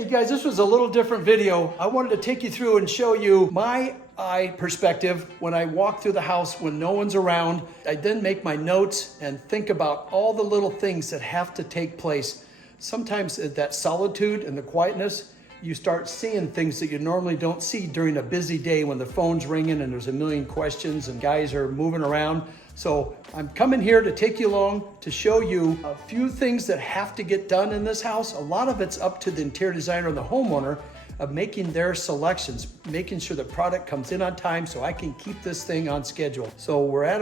Hey guys, this was a little different video. I wanted to take you through and show you my eye perspective when I walk through the house when no one's around. I then make my notes and think about all the little things that have to take place. Sometimes that solitude and the quietness, you start seeing things that you normally don't see during a busy day when the phone's ringing and there's a million questions and guys are moving around. So I'm coming here to take you along to show you a few things that have to get done in this house. A lot of it's up to the interior designer and the homeowner of making their selections, making sure the product comes in on time so I can keep this thing on schedule. So we're at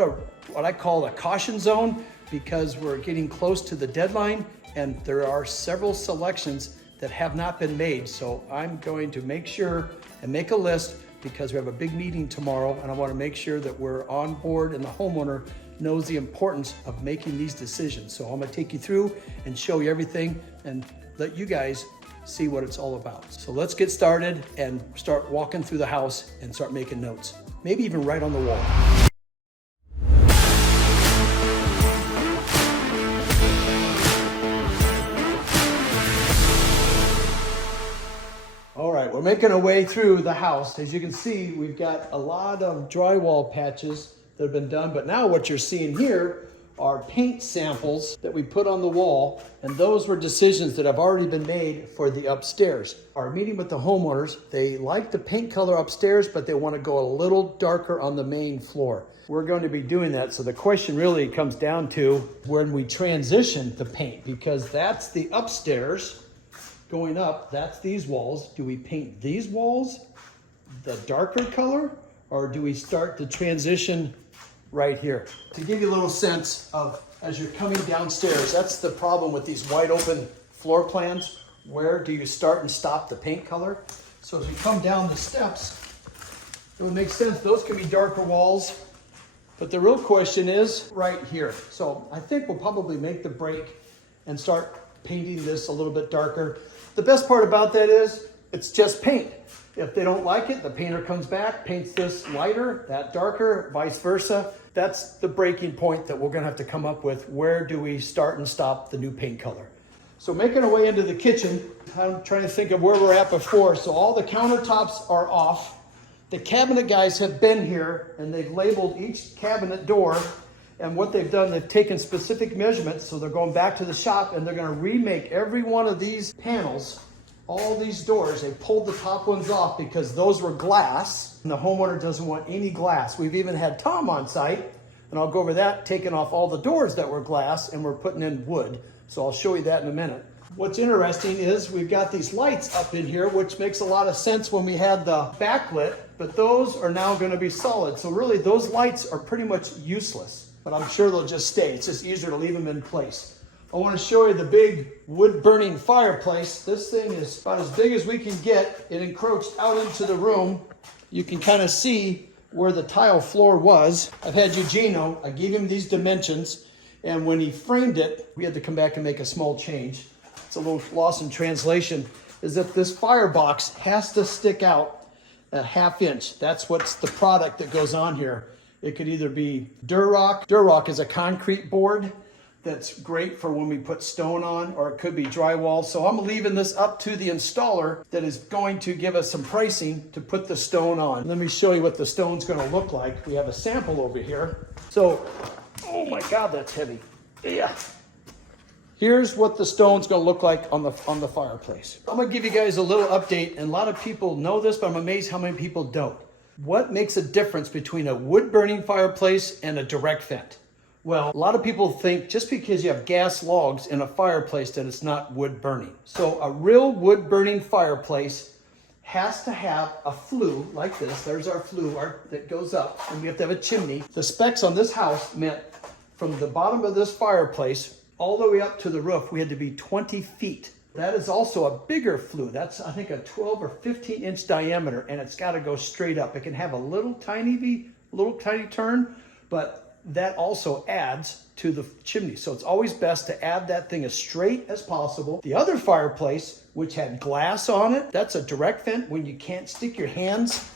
what I call a caution zone because we're getting close to the deadline and there are several selections that have not been made. So I'm going to make sure and make a list because we have a big meeting tomorrow and I want to make sure that we're on board and the homeowner knows the importance of making these decisions. So I'm going to take you through and show you everything and let you guys see what it's all about. So let's get started and start walking through the house and start making notes, maybe even right on the wall. All right, we're making our way through the house. As you can see, we've got a lot of drywall patches that have been done, but now what you're seeing here are paint samples that we put on the wall, and those were decisions that have already been made for the upstairs. Our meeting with the homeowners, they like the paint color upstairs, but they want to go a little darker on the main floor. We're going to be doing that, so the question really comes down to when we transition the paint, because that's the upstairs. Going up, that's these walls. Do we paint these walls the darker color or do we start the transition right here? To give you a little sense of as you're coming downstairs, that's the problem with these wide open floor plans. Where do you start and stop the paint color? So as you come down the steps, it would make sense. Those can be darker walls, but the real question is right here. So I think we'll probably make the break and start painting this a little bit darker. The best part about that is it's just paint. If they don't like it, the painter comes back, paints this lighter, that darker, vice versa. That's the breaking point that we're gonna have to come up with. Where do we start and stop the new paint color? So making our way into the kitchen, I'm trying to think of where we're at before. So all the countertops are off. The cabinet guys have been here and they've labeled each cabinet door. And what they've done, they've taken specific measurements. So they're going back to the shop and they're going to remake every one of these panels, all these doors. They pulled the top ones off because those were glass and the homeowner doesn't want any glass. We've even had Tom on site, and I'll go over that, taking off all the doors that were glass and we're putting in wood. So I'll show you that in a minute. What's interesting is we've got these lights up in here, which makes a lot of sense when we had the backlit, but those are now going to be solid. So really those lights are pretty much useless. But I'm sure they'll just stay. It's just easier to leave them in place. I want to show you the big wood burning fireplace. This thing is about as big as we can get. It encroached out into the room. You can kind of see where the tile floor was. I've had Eugenio, I gave him these dimensions, and when he framed it, we had to come back and make a small change. It's a little loss in translation, is that this firebox has to stick out a ½ inch. That's what's the product that goes on here. It could either be Durock. Durock is a concrete board that's great for when we put stone on, or it could be drywall. So I'm leaving this up to the installer that is going to give us some pricing to put the stone on. Let me show you what the stone's going to look like. We have a sample over here. So, oh my God, that's heavy. Yeah. Here's what the stone's going to look like on the fireplace. I'm going to give you guys a little update, and a lot of people know this, but I'm amazed how many people don't. What makes a difference between a wood burning fireplace and a direct vent? Well, a lot of people think just because you have gas logs in a fireplace that it's not wood burning. So a real wood burning fireplace has to have a flue like this. There's our flue that goes up, and we have to have a chimney. The specs on this house meant from the bottom of this fireplace all the way up to the roof, we had to be 20 feet. That is also a bigger flue. That's, I think, a 12 or 15 inch diameter, and it's got to go straight up. It can have a little tiny turn, but that also adds to the chimney. So it's always best to add that thing as straight as possible. The other fireplace, which had glass on it, that's a direct vent when you can't stick your hands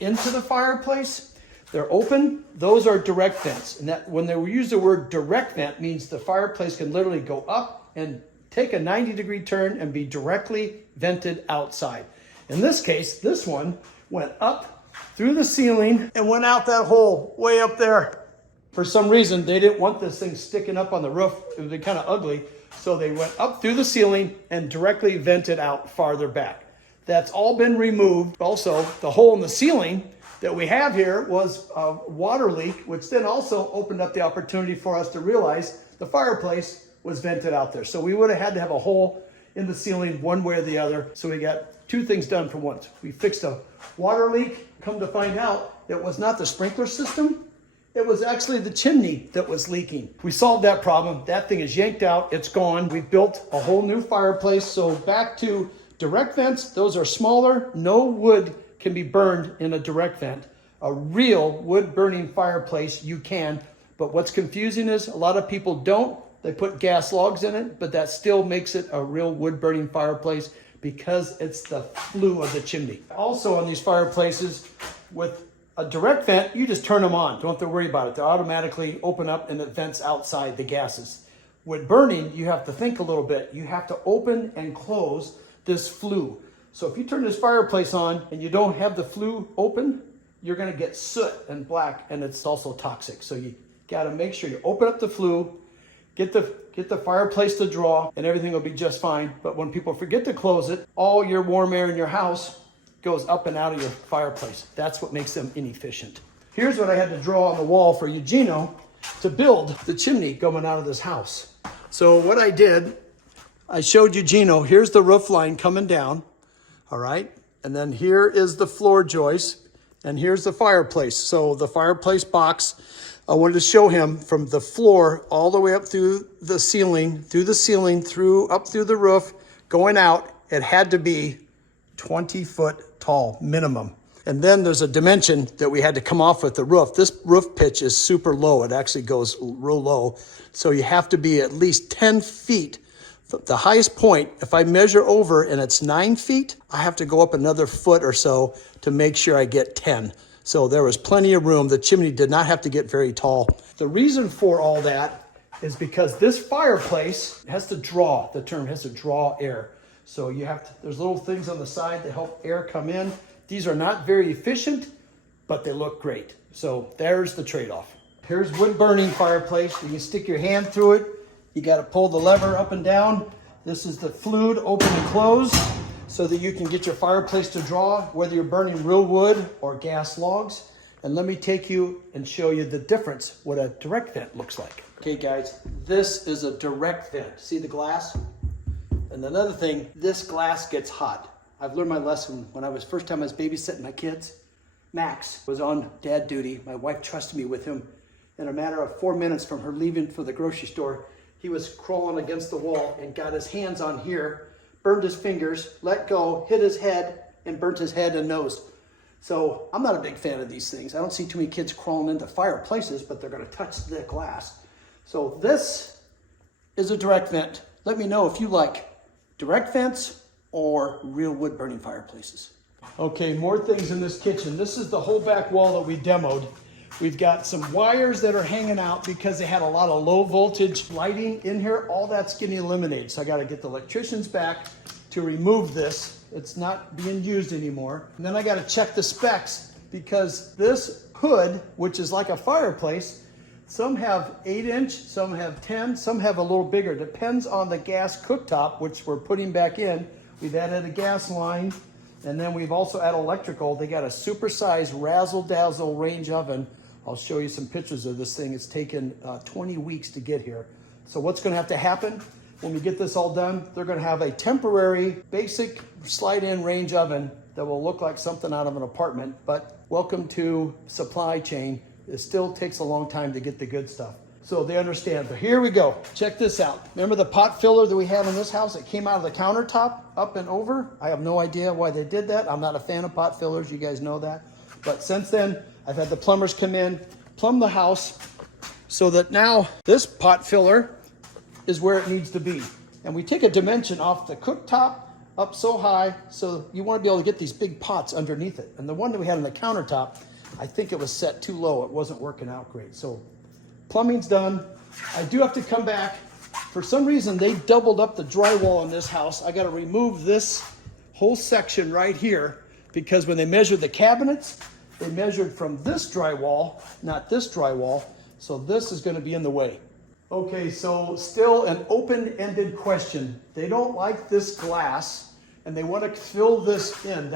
into the fireplace. They're open, those are direct vents. And that when they use the word direct vent means the fireplace can literally go up and take a 90-degree turn and be directly vented outside. In this case, this one went up through the ceiling and went out that hole way up there. For some reason, they didn't want this thing sticking up on the roof. It would be kind of ugly. So they went up through the ceiling and directly vented out farther back. That's all been removed. Also, the hole in the ceiling that we have here was a water leak, which then also opened up the opportunity for us to realize the fireplace was vented out there. So we would have had to have a hole in the ceiling one way or the other. So we got two things done for once. We fixed a water leak. Come to find out, it was not the sprinkler system. It was actually the chimney that was leaking. We solved that problem. That thing is yanked out. It's gone. We built a whole new fireplace. So back to direct vents. Those are smaller. No wood can be burned in a direct vent. A real wood burning fireplace, you can. But what's confusing is a lot of people don't. They put gas logs in it, but that still makes it a real wood burning fireplace because it's the flue of the chimney. Also on these fireplaces with a direct vent, you just turn them on. Don't have to worry about it. They automatically open up and it vents outside the gases. With burning, you have to think a little bit. You have to open and close this flue. So if you turn this fireplace on and you don't have the flue open, you're gonna get soot and black, and it's also toxic. So you gotta make sure you open up the flue, get the fireplace to draw, and everything will be just fine. But when people forget to close it, all your warm air in your house goes up and out of your fireplace. That's what makes them inefficient. Here's what I had to draw on the wall for Eugenio to build the chimney going out of this house. So what I did, I showed Eugenio, here's the roof line coming down, all right? And then here is the floor joist, and here's the fireplace. So the fireplace box, I wanted to show him from the floor all the way up through the ceiling, through up through the roof, going out, it had to be 20 foot tall minimum. And then there's a dimension that we had to come off with the roof. This roof pitch is super low. It actually goes real low. So you have to be at least 10 feet. The highest point, if I measure over and it's 9 feet, I have to go up another foot or so to make sure I get 10. So there was plenty of room. The chimney did not have to get very tall. The reason for all that is because this fireplace has to draw, the term has to draw air. So you have to, there's little things on the side that help air come in. These are not very efficient, but they look great. So there's the trade-off. Here's wood burning fireplace. You can stick your hand through it. You got to pull the lever up and down. This is the flue to open and close so that you can get your fireplace to draw, whether you're burning real wood or gas logs. And let me take you and show you the difference, what a direct vent looks like. Okay guys, this is a direct vent. See the glass? And another thing, this glass gets hot. I've learned my lesson when I was first time I was babysitting my kids. Max was on dad duty. My wife trusted me with him. In a matter of 4 minutes from her leaving for the grocery store, he was crawling against the wall and got his hands on here, burned his fingers, let go, hit his head, and burnt his head and nose. So I'm not a big fan of these things. I don't see too many kids crawling into fireplaces, but they're gonna touch the glass. So this is a direct vent. Let me know if you like direct vents or real wood burning fireplaces. Okay, more things in this kitchen. This is the whole back wall that we demoed. We've got some wires that are hanging out because they had a lot of low voltage lighting in here. All that's getting eliminated. So I got to get the electricians back to remove this. It's not being used anymore. And then I got to check the specs because this hood, which is like a fireplace, some have 8-inch, some have 10, some have a little bigger. Depends on the gas cooktop, which we're putting back in. We've added a gas line, and then we've also added electrical. They got a super-sized razzle-dazzle range oven. I'll show you some pictures of this thing. It's taken 20 weeks to get here. So what's gonna have to happen when we get this all done? They're gonna have a temporary, basic slide-in range oven that will look like something out of an apartment, but welcome to supply chain. It still takes a long time to get the good stuff. So they understand, but here we go. Check this out. Remember the pot filler that we had in this house? It came out of the countertop up and over. I have no idea why they did that. I'm not a fan of pot fillers, you guys know that. But since then, I've had the plumbers come in, plumb the house, so that now this pot filler is where it needs to be. And we take a dimension off the cooktop up so high, so you want to be able to get these big pots underneath it. And the one that we had on the countertop, I think it was set too low. It wasn't working out great. So plumbing's done. I do have to come back For some reason, they doubled up the drywall in this house. I got to remove this whole section right here because when they measured the cabinets, they measured from this drywall, not this drywall. So this is going to be in the way. Okay, so still an open-ended question. They don't like this glass and they want to fill this in.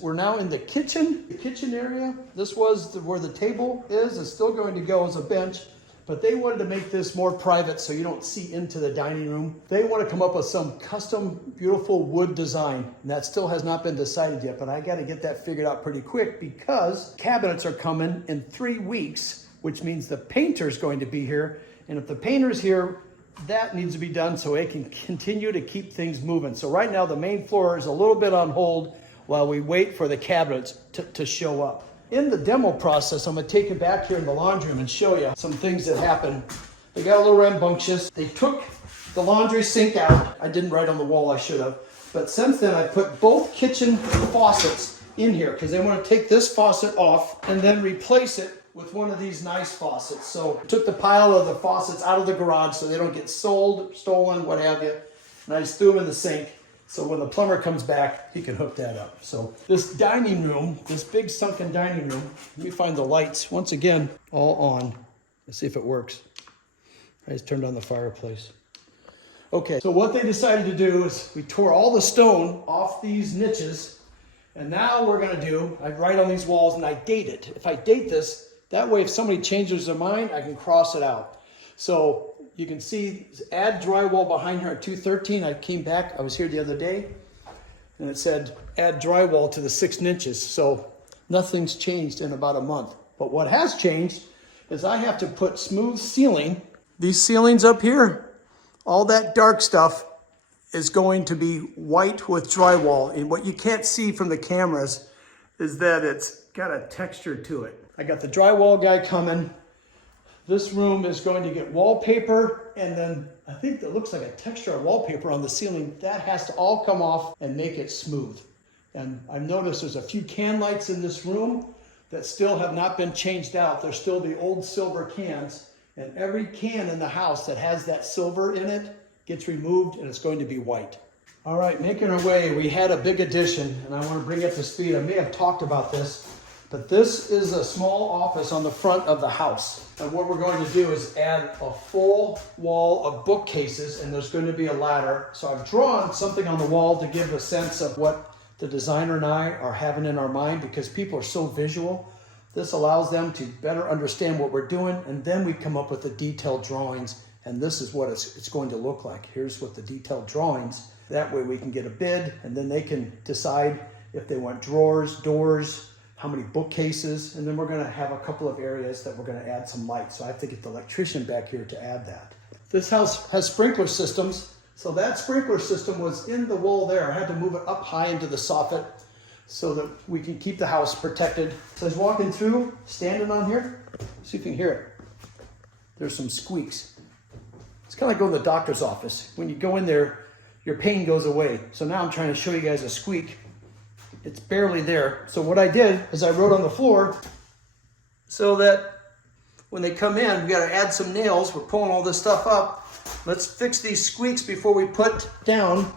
We're now in the kitchen area. This was where the table is. It's still going to go as a bench, but they wanted to make this more private so you don't see into the dining room. They want to come up with some custom, beautiful wood design, and that still has not been decided yet, but I got to get that figured out pretty quick because cabinets are coming in 3 weeks, which means the painter's going to be here. And if the painter's here, that needs to be done so it can continue to keep things moving. So right now the main floor is a little bit on hold while we wait for the cabinets to show up. In the demo process, I'm gonna take you back here in the laundry room and show you some things that happened. They got a little rambunctious. They took the laundry sink out. I didn't write on the wall, I should have. But since then, I put both kitchen faucets in here because they want to take this faucet off and then replace it with one of these nice faucets. So I took the pile of the faucets out of the garage so they don't get sold, stolen, what have you. And I just threw them in the sink. So when the plumber comes back, he can hook that up. So this dining room, this big sunken dining room, let me find the lights. Once again, all on. Let's see if it works. I just turned on the fireplace. Okay, so what they decided to do is we tore all the stone off these niches. And now we're gonna do, I write on these walls and I date it. If I date this, that way, if somebody changes their mind, I can cross it out. So you can see, add drywall behind here at 213. I came back, I was here the other day, and it said, add drywall to the 6 inches. So nothing's changed in about a month. But what has changed is I have to put smooth ceiling. These ceilings up here, all that dark stuff is going to be white with drywall. And what you can't see from the cameras is that it's got a texture to it. I got the drywall guy coming. This room is going to get wallpaper, and then I think that looks like a texture of wallpaper on the ceiling. That has to all come off and make it smooth. And I've noticed there's a few can lights in this room that still have not been changed out. They're still the old silver cans, and every can in the house that has that silver in it gets removed and it's going to be white. All right, making our way, we had a big addition, and I want to bring it to speed. I may have talked about this, but this is a small office on the front of the house. And what we're going to do is add a full wall of bookcases, and there's going to be a ladder. So I've drawn something on the wall to give a sense of what the designer and I are having in our mind, because people are so visual. This allows them to better understand what we're doing, and then we come up with the detailed drawings, and this is what it's going to look like. Here's what the detailed drawings. That way we can get a bid, and then they can decide if they want drawers, doors, how many bookcases, and then we're gonna have a couple of areas that we're gonna add some light. So I have to get the electrician back here to add that. This house has sprinkler systems. So that sprinkler system was in the wall there. I had to move it up high into the soffit so that we can keep the house protected. So I was walking through, standing on here, see if you can hear it. There's some squeaks. It's kind of like going to the doctor's office. When you go in there, your pain goes away. So now I'm trying to show you guys a squeak. It's barely there. So what I did is I wrote on the floor so that when they come in, we got to add some nails. We're pulling all this stuff up. Let's fix these squeaks before we put down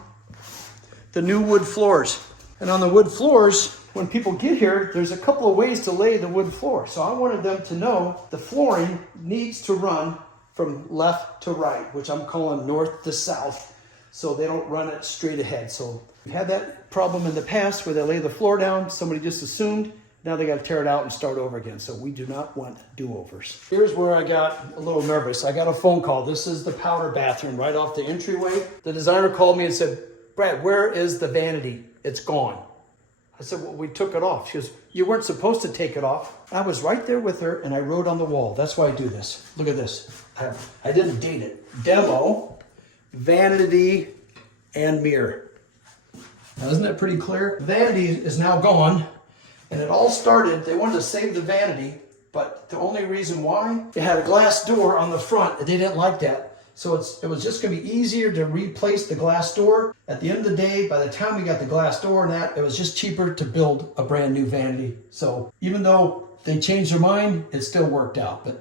the new wood floors. And on the wood floors, when people get here, there's a couple of ways to lay the wood floor. So I wanted them to know the flooring needs to run from left to right, which I'm calling north to south, so they don't run it straight ahead. So we've had that problem in the past where they lay the floor down, somebody just assumed, now they got to tear it out and start over again. So we do not want do-overs. Here's where I got a little nervous. I got a phone call. This is the powder bathroom right off the entryway. The designer called me and said, Brad, where is the vanity? It's gone. I said, well, we took it off. She goes, you weren't supposed to take it off. I was right there with her and I wrote on the wall. That's why I do this. Look at this. I didn't date it. Demo, vanity, and mirror. Now, isn't that pretty clear? Vanity is now gone, and it all started, they wanted to save the vanity, but the only reason why, it had a glass door on the front, and they didn't like that. So it was just gonna be easier to replace the glass door. At the end of the day, by the time we got the glass door and that, it was just cheaper to build a brand new vanity. So even though they changed their mind, it still worked out, but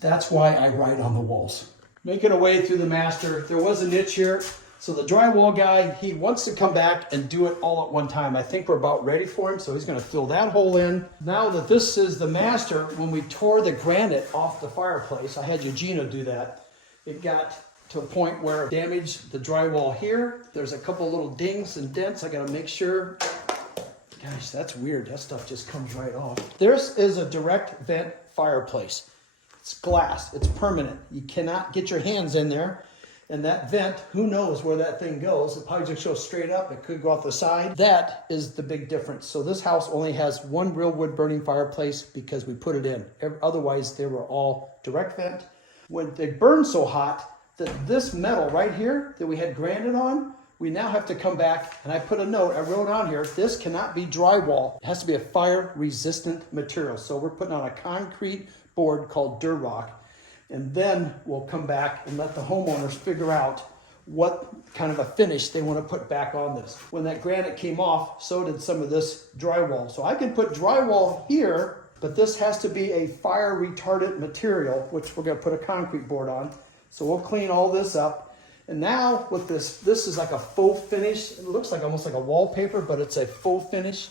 that's why I write on the walls. Making our way through the master. There was a niche here. So the drywall guy, he wants to come back and do it all at one time. I think we're about ready for him, so he's gonna fill that hole in. Now that this is the master, when we tore the granite off the fireplace, I had Eugenio do that. It got to a point where it damaged the drywall here. There's a couple little dings and dents. I gotta make sure. Gosh, that's weird. That stuff just comes right off. This is a direct vent fireplace. It's glass, it's permanent. You cannot get your hands in there. And that vent, who knows where that thing goes? It probably just goes straight up. It could go off the side. That is the big difference. So this house only has one real wood burning fireplace because we put it in. Otherwise, they were all direct vent. When they burn so hot that this metal right here that we had granite on, we now have to come back, and I put a note, I wrote on here, this cannot be drywall. It has to be a fire-resistant material. So we're putting on a concrete board called Durrock. And then we'll come back and let the homeowners figure out what kind of a finish they want to put back on this. When that granite came off, so did some of this drywall. So I can put drywall here, but this has to be a fire retardant material, which we're going to put a concrete board on. So we'll clean all this up. And now with this is like a faux finish. It looks like almost like a wallpaper, but it's a faux finish.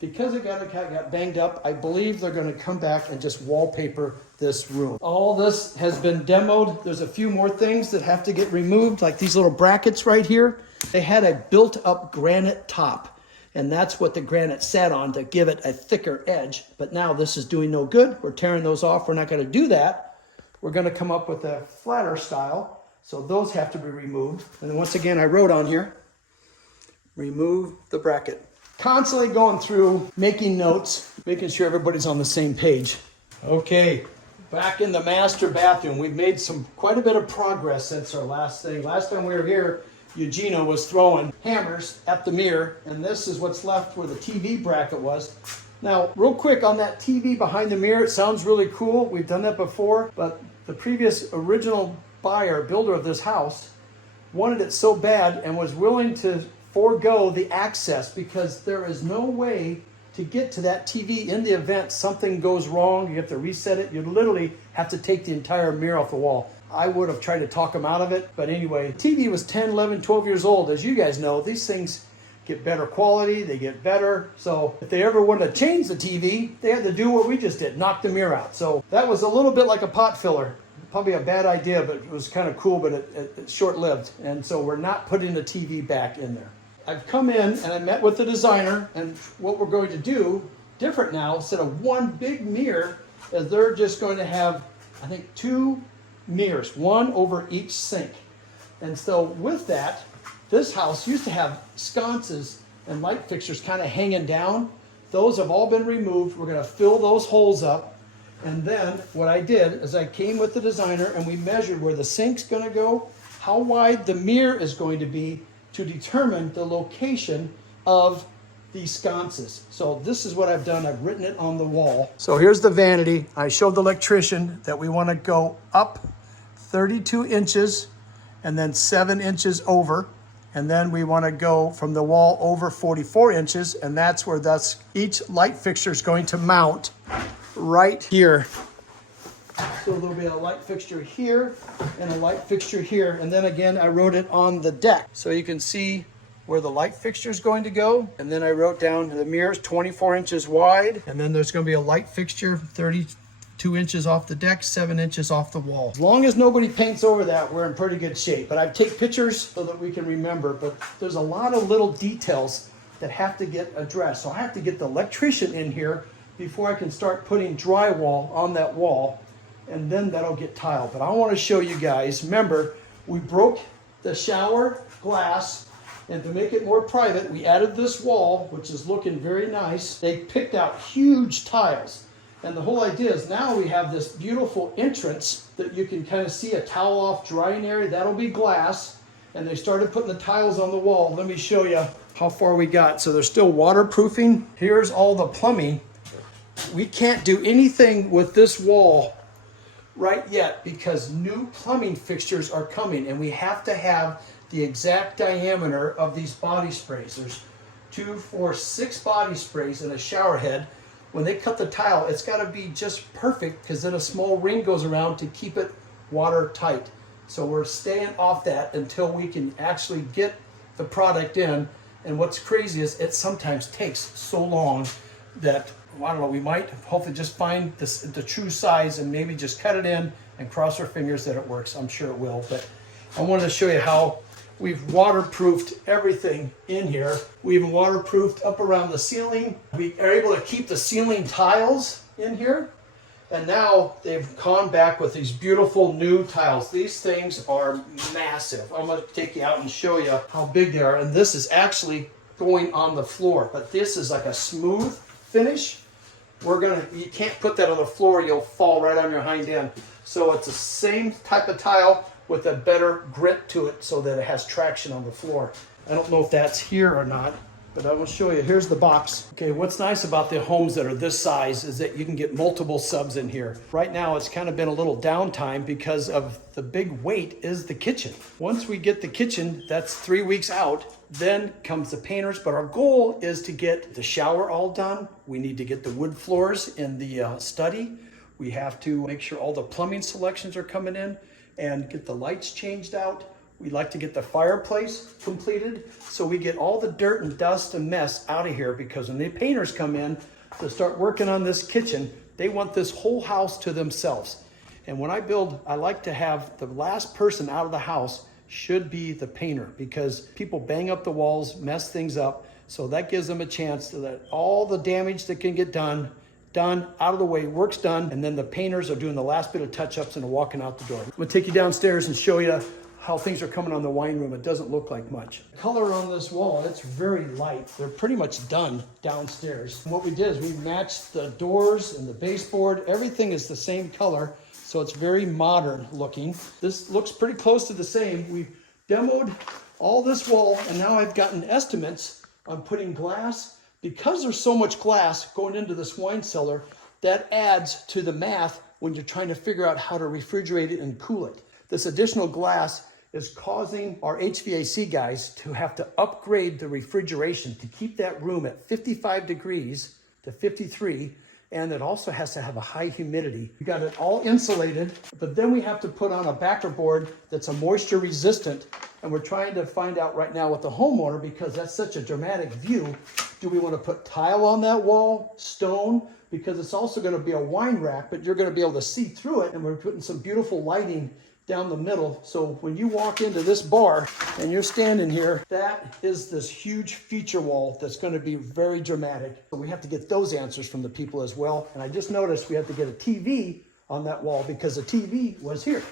Because it got banged up, I believe they're going to come back and just wallpaper this room. All this has been demoed. There's a few more things that have to get removed, like these little brackets right here. They had a built-up granite top, and that's what the granite sat on to give it a thicker edge. But now this is doing no good. We're tearing those off. We're not going to do that. We're going to come up with a flatter style, so those have to be removed. And once again, I wrote on here, remove the bracket. Constantly going through, making notes, making sure everybody's on the same page. Okay, back in the master bathroom. We've made quite a bit of progress since our last thing. Last time we were here, Eugenio was throwing hammers at the mirror, and this is what's left where the TV bracket was. Now, real quick on that TV behind the mirror, it sounds really cool. We've done that before, but the previous original builder of this house, wanted it so bad and was willing to forego the access because there is no way to get to that TV in the event something goes wrong. You have to reset it. You literally have to take the entire mirror off the wall. I would have tried to talk him out of it. But anyway, the TV was 10, 11, 12 years old. As you guys know, these things get better quality. They get better. So if they ever wanted to change the TV, they had to do what we just did, knock the mirror out. So that was a little bit like a pot filler. Probably a bad idea, but it was kind of cool, but it's short-lived. And so we're not putting the TV back in there. I've come in and I met with the designer, and what we're going to do different now, instead of one big mirror, is they're just going to have, I think, 2 mirrors, one over each sink. And so with that, this house used to have sconces and light fixtures kind of hanging down. Those have all been removed. We're going to fill those holes up. And then what I did is I came with the designer and we measured where the sink's going to go, how wide the mirror is going to be, to determine the location of these sconces. So this is what I've done. I've written it on the wall. So here's the vanity. I showed the electrician that we want to go up 32 inches and then 7 inches over. And then we want to go from the wall over 44 inches. And that's where each light fixture is going to mount right here. So there'll be a light fixture here and a light fixture here. And then again, I wrote it on the deck. So you can see where the light fixture is going to go. And then I wrote down the mirrors 24 inches wide. And then there's going to be a light fixture 32 inches off the deck, 7 inches off the wall. As long as nobody paints over that, we're in pretty good shape. But I take pictures so that we can remember. But there's a lot of little details that have to get addressed. So I have to get the electrician in here before I can start putting drywall on that wall. And then that'll get tiled. But I want to show you guys, remember, we broke the shower glass, and to make it more private, we added this wall, which is looking very nice. They picked out huge tiles. And the whole idea is now we have this beautiful entrance that you can kind of see a towel off drying area. That'll be glass. And they started putting the tiles on the wall. Let me show you how far we got. So they're still waterproofing. Here's all the plumbing. We can't do anything with this wall right yet because new plumbing fixtures are coming, and we have to have the exact diameter of these body sprays. There's 2, 4, 6 body sprays in a shower head. When they cut the tile, it's got to be just perfect because then a small ring goes around to keep it watertight. So we're staying off that until we can actually get the product in. And what's crazy is it sometimes takes so long that, I don't know, we might hopefully just find the true size and maybe just cut it in and cross our fingers that it works. I'm sure it will, but I wanted to show you how we've waterproofed everything in here. We even waterproofed up around the ceiling. We are able to keep the ceiling tiles in here. And now they've gone back with these beautiful new tiles. These things are massive. I'm going to take you out and show you how big they are. And this is actually going on the floor, but this is like a smooth finish. You can't put that on the floor. You'll fall right on your hind end. So it's the same type of tile with a better grit to it so that it has traction on the floor. I don't know if that's here or not, but I will show you. Here's the box. Okay, what's nice about the homes that are this size is that you can get multiple subs in here. Right now, it's kind of been a little downtime because of the big weight is the kitchen. Once we get the kitchen, that's 3 weeks out, then comes the painters. But our goal is to get the shower all done. We need to get the wood floors in the study. We have to make sure all the plumbing selections are coming in and get the lights changed out. We'd like to get the fireplace completed so we get all the dirt and dust and mess out of here, because when the painters come in to start working on this kitchen, they want this whole house to themselves. And when I build, I like to have the last person out of the house should be the painter, because people bang up the walls, mess things up. So that gives them a chance to let all the damage that can get done, out of the way, work's done, and then the painters are doing the last bit of touch-ups and are walking out the door. I'm gonna take you downstairs and show you how things are coming on the wine room. It doesn't look like much. Color on this wall, it's very light. They're pretty much done downstairs. And what we did is we matched the doors and the baseboard. Everything is the same color, so it's very modern looking. This looks pretty close to the same. We demoed all this wall, and now I've gotten estimates on putting glass. Because there's so much glass going into this wine cellar, that adds to the math when you're trying to figure out how to refrigerate it and cool it. This additional glass is causing our HVAC guys to have to upgrade the refrigeration to keep that room at 55 degrees to 53, and it also has to have a high humidity. We got it all insulated, but then we have to put on a backer board that's a moisture resistant, and we're trying to find out right now with the homeowner, because that's such a dramatic view. Do we want to put tile on that wall, stone? Because it's also going to be a wine rack, but you're going to be able to see through it, and we're putting some beautiful lighting down the middle. So when you walk into this bar and you're standing here, that is this huge feature wall that's going to be very dramatic. So we have to get those answers from the people as well. And I just noticed we have to get a TV on that wall because the TV was here.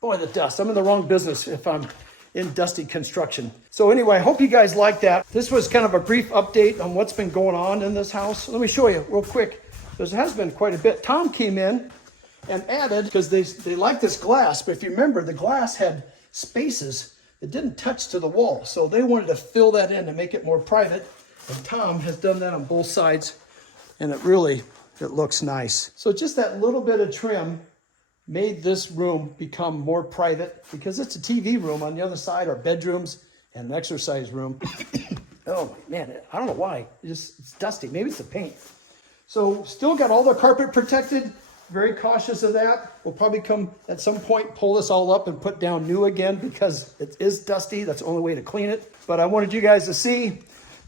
Boy, the dust. I'm in the wrong business if I'm in dusty construction. So anyway, I hope you guys like that. This was kind of a brief update on what's been going on in this house. Let me show you real quick. There has been quite a bit. Tom came in and added, because they like this glass, but if you remember, the glass had spaces that didn't touch to the wall. So they wanted to fill that in to make it more private. And Tom has done that on both sides, and it looks nice. So just that little bit of trim made this room become more private, because it's a TV room. On the other side are bedrooms and an exercise room. Oh man, I don't know why. It's dusty. Maybe it's the paint. So still got all the carpet protected. Very cautious of that. We'll probably come at some point, pull this all up and put down new again, because it is dusty. That's the only way to clean it. But I wanted you guys to see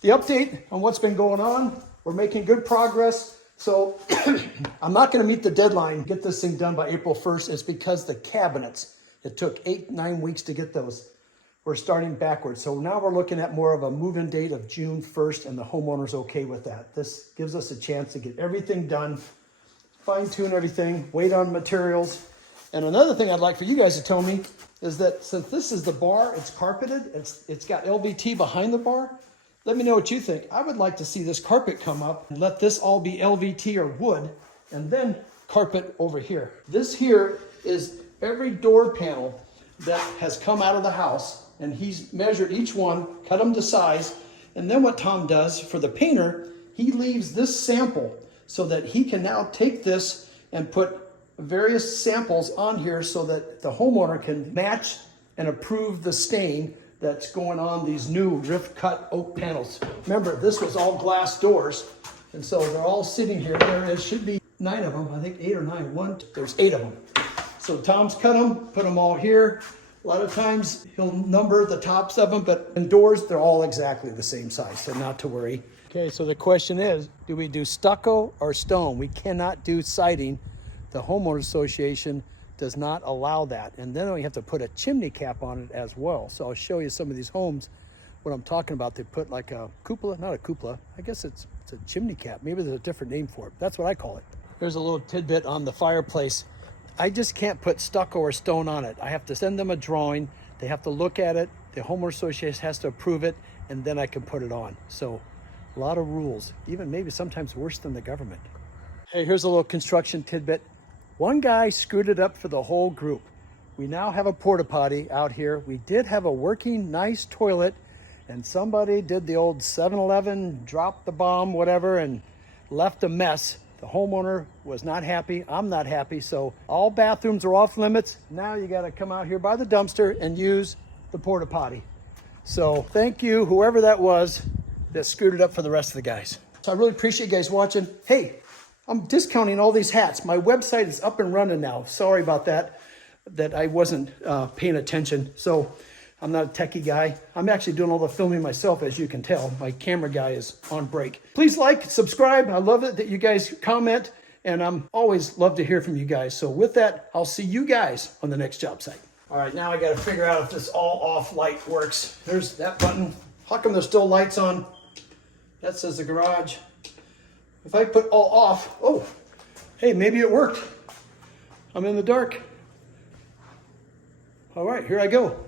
the update on what's been going on. We're making good progress. So I'm not going to meet the deadline, get this thing done by April 1st. It's because the cabinets, it took 8-9 weeks to get those. We're starting backwards. So now we're looking at more of a move-in date of June 1st, and the homeowner's okay with that. This gives us a chance to get everything done, fine-tune everything, wait on materials. And another thing I'd like for you guys to tell me is that since this is the bar, it's carpeted, it's got LVT behind the bar. Let me know what you think. I would like to see this carpet come up and let this all be LVT or wood, and then carpet over here. This here is every door panel that has come out of the house, and he's measured each one, cut them to size. And then what Tom does for the painter, he leaves this sample so that he can now take this and put various samples on here so that the homeowner can match and approve the stain that's going on these new rift cut oak panels. Remember, this was all glass doors, and so they're all sitting here. There should be 9 of them, I think 8 or 9. There's 8 of them. So Tom's cut them, put them all here. A lot of times he'll number the tops of them, but indoors, they're all exactly the same size, so not to worry. Okay, so the question is, do we do stucco or stone? We cannot do siding. The homeowners association does not allow that. And then we have to put a chimney cap on it as well. So I'll show you some of these homes, what I'm talking about. They put like a cupola, not a cupola, I guess it's a chimney cap. Maybe there's a different name for it. That's what I call it. Here's a little tidbit on the fireplace. I just can't put stucco or stone on it. I have to send them a drawing. They have to look at it. The homeowner association has to approve it, and then I can put it on. So a lot of rules, even maybe sometimes worse than the government. Hey, here's a little construction tidbit. One guy screwed it up for the whole group. We now have a porta potty out here. We did have a working, nice toilet, and somebody did the old 7-Eleven, dropped the bomb, whatever, and left a mess. The homeowner was not happy. I'm not happy. So all bathrooms are off limits. Now you got to come out here by the dumpster and use the porta potty. So thank you, whoever that was that screwed it up for the rest of the guys. So I really appreciate you guys watching. Hey, I'm discounting all these hats. My website is up and running now. Sorry about that I wasn't paying attention. So I'm not a techie guy. I'm actually doing all the filming myself, as you can tell. My camera guy is on break. Please like, subscribe. I love it that you guys comment, and I'm always love to hear from you guys. So with that, I'll see you guys on the next job site. All right, now I got to figure out if this all off light works. There's that button. How come there's still lights on? That says the garage. If I put all off, oh, hey, maybe it worked. I'm in the dark. All right, here I go.